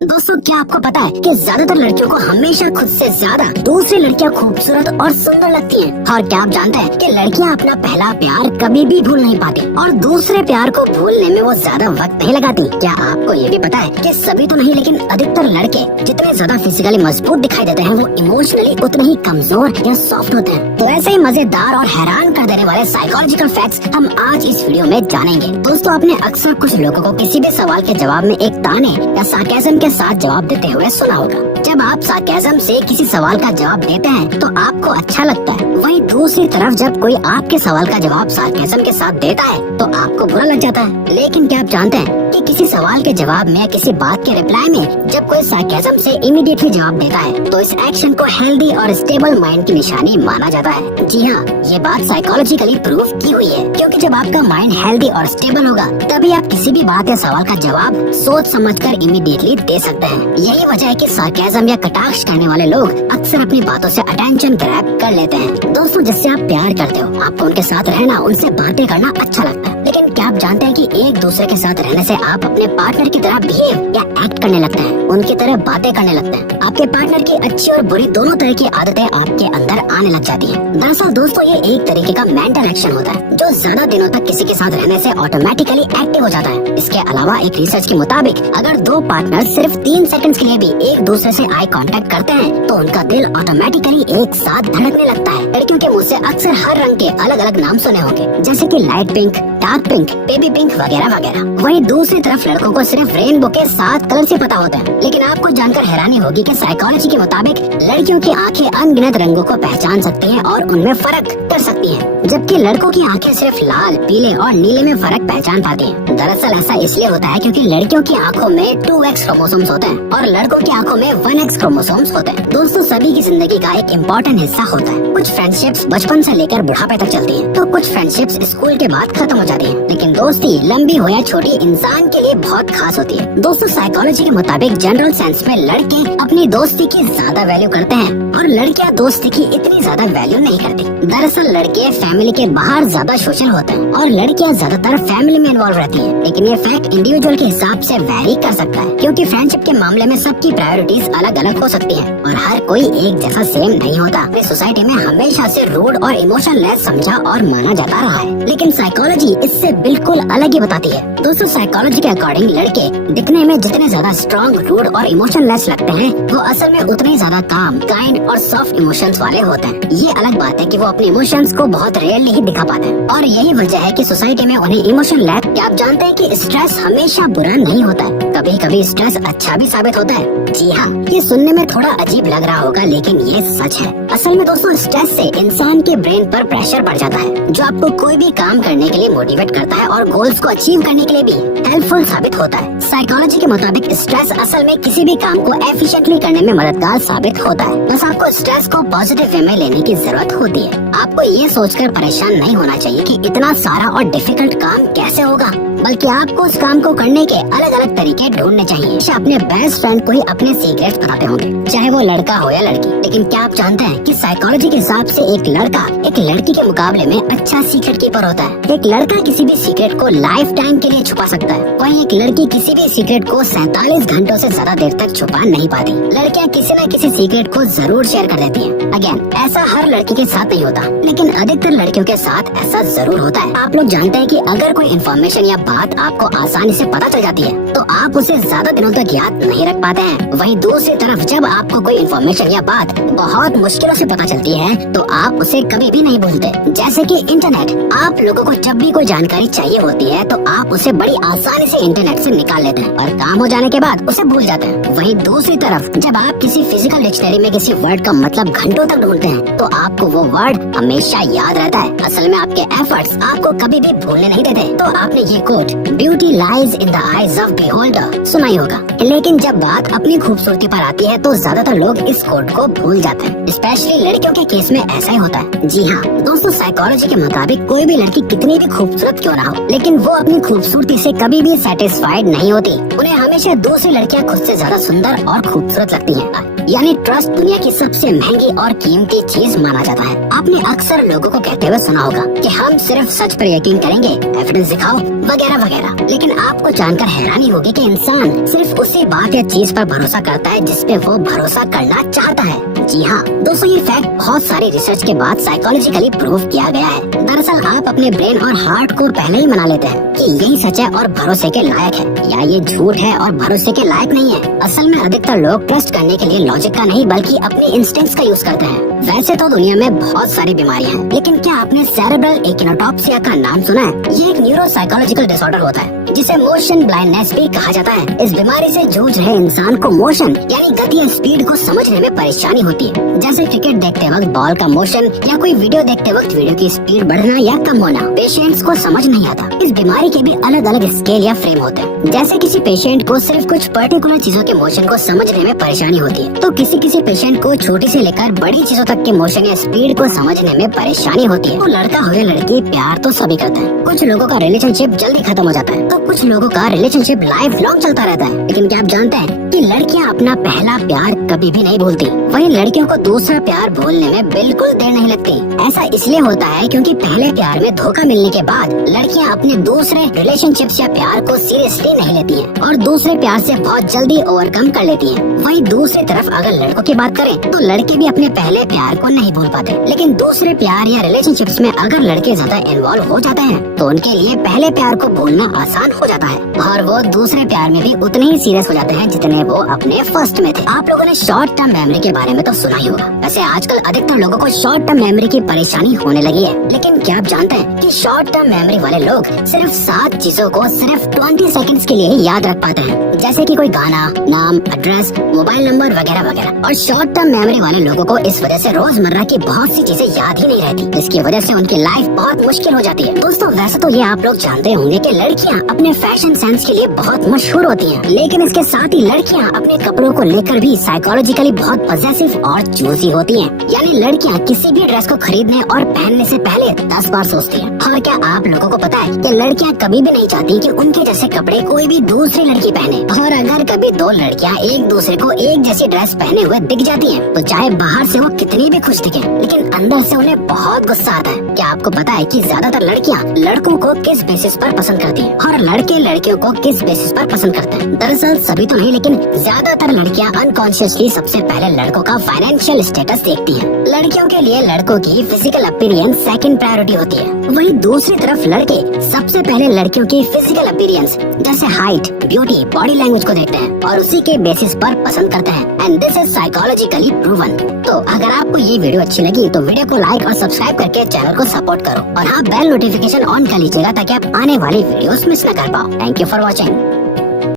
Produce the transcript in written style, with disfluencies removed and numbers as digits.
दोस्तों, क्या आपको पता है कि ज्यादातर लड़कियों को हमेशा खुद से ज्यादा दूसरी लड़कियां खूबसूरत और सुंदर लगती हैं। और क्या आप जानते हैं कि लड़कियां अपना पहला प्यार कभी भी भूल नहीं पाती और दूसरे प्यार को भूलने में वो ज्यादा वक्त नहीं लगाती। क्या आपको ये भी पता है कि सभी तो नहीं लेकिन अधिकतर लड़के जितने ज्यादा फिजिकली मजबूत दिखाई देते हैं वो इमोशनली उतने ही कमजोर या सॉफ्ट होते हैं। तो ऐसे ही मजेदार और हैरान कर देने वाले साइकोलॉजिकल फैक्ट्स हम आज इस वीडियो में जानेंगे। दोस्तों, आपने अक्सर कुछ लोगों को किसी भी सवाल के जवाब में एक ताने या सार्केज्म के साथ जवाब देते हुए सुना होगा। जब आप सार्केज्म से किसी सवाल का जवाब देते हैं तो आपको अच्छा लगता है, वहीं दूसरी तरफ जब कोई आपके सवाल का जवाब सार्केज्म के साथ देता है तो आपको बुरा लग जाता है। लेकिन क्या आप जानते हैं कि किसी सवाल के जवाब में या किसी बात के रिप्लाई में जब कोई सार्केज्म से इमीडिएटली जवाब देता है तो इस एक्शन को हेल्दी और स्टेबल माइंड की निशानी माना जाता है। जी हाँ, ये बात साइकोलॉजिकली प्रूव की हुई है, क्योंकि जब आपका माइंड हेल्दी और स्टेबल होगा तभी आप किसी भी बात या सवाल का जवाब सोच समझकर इमीडिएटली दे सकते हैं। यही वजह है कि सार्केज्म या कटाक्ष करने वाले लोग अक्सर अपनी बातों से अटेंशन ग्रैब कर लेते हैं। दोस्तों, जिससे आप प्यार करते हो आपको उनके साथ रहना, उनसे बातें करना अच्छा लगता है। लेकिन क्या आप जानते हैं कि एक दूसरे के साथ रहने से आप अपने पार्टनर की तरह बिहेव या एक्ट करने लगते हैं, उनकी तरह बातें करने लगते हैं। आपके पार्टनर की अच्छी और बुरी दोनों तरह की आदतें आपके अंदर आने लग जाती हैं। दरअसल दोस्तों, ये एक तरीके का मेंटल एक्शन होता है जो ज्यादा दिनों तक किसी के साथ रहने से ऑटोमेटिकली एक्टिव हो जाता है। इसके अलावा एक रिसर्च के मुताबिक अगर दो पार्टनर सिर्फ 3 सेकंड्स के लिए भी एक दूसरे से आई कांटेक्ट करते हैं तो उनका दिल ऑटोमेटिकली एक साथ धड़कने लगता है। लड़कियों के मुंह से अक्सर हर रंग के अलग अलग नाम सुने होंगे, जैसे कि light pink, dark pink, baby pink वगैरह वगैरह। वहीं दूसरी तरफ लड़कों को सिर्फ रेनबो के 7 कलर से पता होता है। लेकिन आपको जानकर हैरानी होगी कि साइकोलॉजी के मुताबिक लड़कियों की आंखें अनगिनत रंगों को पहचान सकती हैं और उनमें फर्क कर सकती हैं, जबकि लड़कों की आंखें सिर्फ लाल, पीले और नीले में फर्क पहचान पाती हैं। दरअसल ऐसा इसलिए होता है क्योंकि लड़कियों की आंखों में 2x क्रोमोसोम्स होते हैं और लड़कों की आंखों में 1x क्रोमोसोम्स होते हैं। दोस्तों, सभी की जिंदगी का एक इम्पोर्टेंट हिस्सा होता है। कुछ फ्रेंडशिप्स बचपन से लेकर बुढ़ापे तक चलती हैं, तो कुछ फ्रेंडशिप्स स्कूल के बाद खत्म हो जाती हैं। लेकिन दोस्ती लंबी हो या छोटी इंसान के लिए बहुत खास होती है। दोस्तों, साइकोलॉजी के मुताबिक जनरल सेंस में लड़के अपनी दोस्ती की ज्यादा वैल्यू करते हैं और लड़कियां दोस्ती की इतनी ज्यादा वैल्यू नहीं करती। दरअसल लड़के फैमिली के बाहर ज्यादा सोशल होते हैं और लड़कियां ज्यादातर फैमिली में इन्वॉल्व रहती हैं। लेकिन ये फैक्ट इंडिविजुअल के हिसाब से वैरी कर सकता है, क्योंकि फ्रेंडशिप के मामले में सबकी प्रायोरिटीज अलग अलग हो सकती हैं और हर कोई एक जैसा सेम नहीं होता। इस सोसाइटी में हमेशा से रूड और इमोशनलेस समझा और माना जाता रहा है, लेकिन साइकोलॉजी इससे बिल्कुल अलग ही बताती है। दोस्तों, साइकोलॉजी के अकॉर्डिंग लड़के दिखने में जितने ज्यादा स्ट्रॉन्ग, रूड और इमोशनलेस लगते हैं वो असल में उतने ज्यादा काम, काइंड और सॉफ्ट इमोशंस वाले होते हैं। ये अलग बात है कि वो अपने इमोशंस को बहुत रेयरली ही दिखा पाते हैं और यही वजह है कि सोसाइटी में उन्हें इमोशन लैक। क्या आप जानते हैं कि स्ट्रेस हमेशा बुरा नहीं होता है, कभी कभी स्ट्रेस अच्छा भी साबित होता है। जी हाँ, ये सुनने में थोड़ा अजीब लग रहा होगा लेकिन ये सच है। असल में दोस्तों, स्ट्रेस से इंसान के ब्रेन पर प्रेशर बढ़ जाता है जो आपको कोई भी काम करने के लिए मोटिवेट करता है और गोल्स को अचीव करने के लिए भी हेल्पफुल साबित होता है। साइकोलॉजी के मुताबिक स्ट्रेस असल में किसी भी काम को एफिशिएंटली करने में मददगार साबित होता है। बस आपको स्ट्रेस को पॉजिटिव वे में लेने की जरूरत होती है। आपको ये सोचकर परेशान नहीं होना चाहिए कि इतना सारा और डिफिकल्ट काम कैसे होगा, बल्कि आपको उस काम को करने के अलग अलग तरीके ढूंढने चाहिए। अपने बेस्ट फ्रेंड को ही अपने सीक्रेट्स बताते होंगे, चाहे वो लड़का हो या लड़की। लेकिन क्या आप जानते हैं कि साइकोलॉजी के हिसाब से एक लड़का एक लड़की के मुकाबले में अच्छा सीक्रेट कीपर होता है। एक लड़का किसी भी सीक्रेट को लाइफ टाइम के लिए छुपा सकता है, वहीं एक लड़की किसी भी सीक्रेट को 47 घंटों से ज्यादा देर तक छुपा नहीं पाती। लड़कियां किसी न किसी सीक्रेट को जरूर शेयर कर देती हैं। अगेन, ऐसा हर लड़की के साथ नहीं होता, लेकिन अधिकतर लड़कियों के साथ ऐसा जरूर होता है। आप लोग जानते हैं कि अगर कोई इन्फॉर्मेशन या बात आपको आसानी से पता चल जाती है तो आप उसे ज्यादा दिनों तक याद नहीं रख पाते हैं। वहीं दूसरी तरफ जब आपको कोई इन्फॉर्मेशन या बात बहुत मुश्किलों से पता चलती है तो आप उसे कभी भी नहीं भूलते। जैसे कि इंटरनेट, आप लोगों को जब भी कोई जानकारी चाहिए होती है तो आप उसे बड़ी आसानी से इंटरनेट से निकाल लेते हैं और काम हो जाने के बाद उसे भूल जाते हैं। वहीं दूसरी तरफ जब आप किसी फिजिकल डिक्शनरी में किसी वर्ड का मतलब घंटों तक ढूंढते हैं तो आपको वो वर्ड हमेशा याद रहता है। असल में आपके एफर्ट्स आपको कभी भी भूलने नहीं देते। तो आपने ये quote beauty lies in the eyes of beholder सुना ही होगा, लेकिन जब बात अपनी खूबसूरती पर आती है तो ज्यादातर लोग इस कोट को भूल जाते हैं। स्पेशली लड़कियों के केस में ऐसा ही होता है। जी हाँ दोस्तों, साइकोलॉजी के मुताबिक कोई भी लड़की कितनी भी खूबसूरत क्यों ना हो, लेकिन वो अपनी खूबसूरती से कभी भी सेटिस्फाइड नहीं होती। उन्हें हमेशा दूसरी लड़कियाँ खुद से ज्यादा सुंदर और खूबसूरत लगती हैं। यानी ट्रस्ट दुनिया की सबसे महंगी और कीमती चीज माना जाता है। आपने अक्सर लोगों को कहते हुए सुना होगा कि हम सिर्फ सच पर यकीन करेंगे, एविडेंस दिखाओ, वगैरह वगैरह। लेकिन आपको जानकर हैरानी होगी कि इंसान सिर्फ उसी बात या चीज पर भरोसा करता है जिस पे वो भरोसा करना चाहता है। जी हाँ दोस्तों, ये फैक्ट बहुत सारी रिसर्च के बाद साइकोलॉजिकली प्रूव किया गया है। दरअसल आप अपने ब्रेन और हार्ट को पहले ही मना लेते हैं कि यही सच है और भरोसे के लायक है, या ये झूठ है और भरोसे के लायक नहीं है। असल में अधिकतर लोग ट्रस्ट करने के लिए लॉजिक का नहीं बल्कि अपने इंस्टिंक्ट्स का यूज करते हैं। वैसे तो दुनिया में बहुत सारी बीमारियां हैं, लेकिन क्या आपने सेरेब्रल एकिनोटॉक्सिया का नाम सुना है? ये एक न्यूरोसाइकोलॉजिकल डिसऑर्डर होता है जिसे मोशन ब्लाइंडनेस भी कहा जाता है। इस बीमारी से जूझ रहे इंसान को मोशन यानी गति या स्पीड को समझने में परेशानी होती है, जैसे क्रिकेट देखते वक्त बॉल का मोशन या कोई वीडियो देखते वक्त वीडियो की स्पीड बढ़ना या कम होना पेशेंट्स को समझ नहीं आता। इस बीमारी के भी अलग अलग स्केल या फ्रेम होते हैं। जैसे किसी पेशेंट को सिर्फ कुछ पर्टिकुलर चीजों के मोशन को समझने में परेशानी होती है, तो किसी पेशेंट को छोटी से लेकर बड़ी चीजों तक के मोशन या स्पीड को समझने में परेशानी होती है। तो लड़का हो या लड़की, प्यार तो सभी करते हैं। कुछ लोगों का रिलेशनशिप जल्दी खत्म हो जाता है, तो कुछ लोगों का रिलेशनशिप लाइफ लॉन्ग चलता रहता है। लेकिन क्या आप जानते हैं कि लड़कियां अपना पहला प्यार कभी भी नहीं भूलती, वहीं लड़कियों को दूसरा प्यार भूलने में बिल्कुल देर नहीं लगती। ऐसा इसलिए होता है क्योंकि पहले प्यार में धोखा मिलने के बाद लड़कियां अपने दूसरे रिलेशनशिप्स या प्यार को सीरियसली नहीं लेती हैं और दूसरे प्यार से बहुत जल्दी ओवरकम कर लेती हैं। वहीं दूसरी तरफ अगर लड़कों की बात करें तो लड़के भी अपने पहले प्यार को नहीं भूल पाते, लेकिन दूसरे प्यार या रिलेशनशिप्स में अगर लड़के ज्यादा इन्वॉल्व हो जाते हैं तो उनके लिए पहले प्यार को भूलना आसान हो जाता है और वो दूसरे प्यार में भी उतने ही सीरियस हो जाते हैं जितने वो अपने फर्स्ट में थे। आप लोगों ने शॉर्ट टर्म मेमोरी के बारे में तो सुना ही होगा। वैसे आजकल अधिकतर लोगों को शॉर्ट टर्म मेमोरी की परेशानी होने लगी है, लेकिन क्या आप जानते हैं कि शॉर्ट टर्म मेमोरी वाले लोग सिर्फ 7 चीजों को सिर्फ 20 सेकंड्स के लिए ही याद रख पाते हैं, जैसे कि कोई गाना, नाम, एड्रेस, मोबाइल नंबर वगैरह वगैरह। और शॉर्ट टर्म मेमोरी वाले लोगों को इस वजह से रोजमर्रा की बहुत सी चीजें याद ही नहीं रहती, इसकी वजह से उनकी लाइफ बहुत मुश्किल हो जाती है। दोस्तों वैसे तो ये आप लोग जानते होंगे कि लड़कियां अपने फैशन सेंस के लिए बहुत मशहूर होती हैं, लेकिन इसके साथ ही लड़कियां अपने कपड़ों को लेकर भी साइकोलॉजिकली बहुत पॉसेसिव और चूजी होती हैं। यानी लड़कियां किसी भी ड्रेस को खरीदने और पहनने से पहले 10 बार सोचती हैं। और क्या आप लोगों को पता है कि लड़कियां कभी भी नहीं चाहती कि उनके जैसे कपड़े कोई भी दूसरी लड़की पहने, और अगर कभी 2 लड़कियां एक दूसरे को एक जैसी ड्रेस पहने हुए दिख जाती हैं, तो चाहे बाहर से वो कितनी भी खुश दिखे, लेकिन अंदर से उन्हें बहुत गुस्सा आता है। क्या आपको पता है कि ज्यादातर लड़कियां लड़कों को किस बेसिस पर पसंद करती हैं और लड़के लड़कियों को किस बेसिस पर पसंद करते हैं? दरअसल सभी तो नहीं, लेकिन ज्यादातर लड़कियां अनकॉन्शियसली सबसे पहले लड़कों का फाइनेंशियल स्टेटस देखती हैं। लड़कियों के लिए लड़कों की फिजिकल अपीयरेंस सेकंड प्रायोरिटी होती है, वहीं दूसरी तरफ लड़के सबसे पहले लड़कियों की फिजिकल अपीयरेंस जैसे हाइट, ब्यूटी, बॉडी लैंग्वेज को देखते हैं और उसी के बेसिस पर पसंद करते हैं। And this is psychologically proven. तो अगर आपको ये वीडियो अच्छी लगी तो वीडियो को लाइक और सब्सक्राइब करके चैनल को सपोर्ट करो और हाँ बेल नोटिफिकेशन ऑन कर लीजिएगा ताकि आप आने वाली वीडियोस मिस न कर पाओ। Thank you for watching.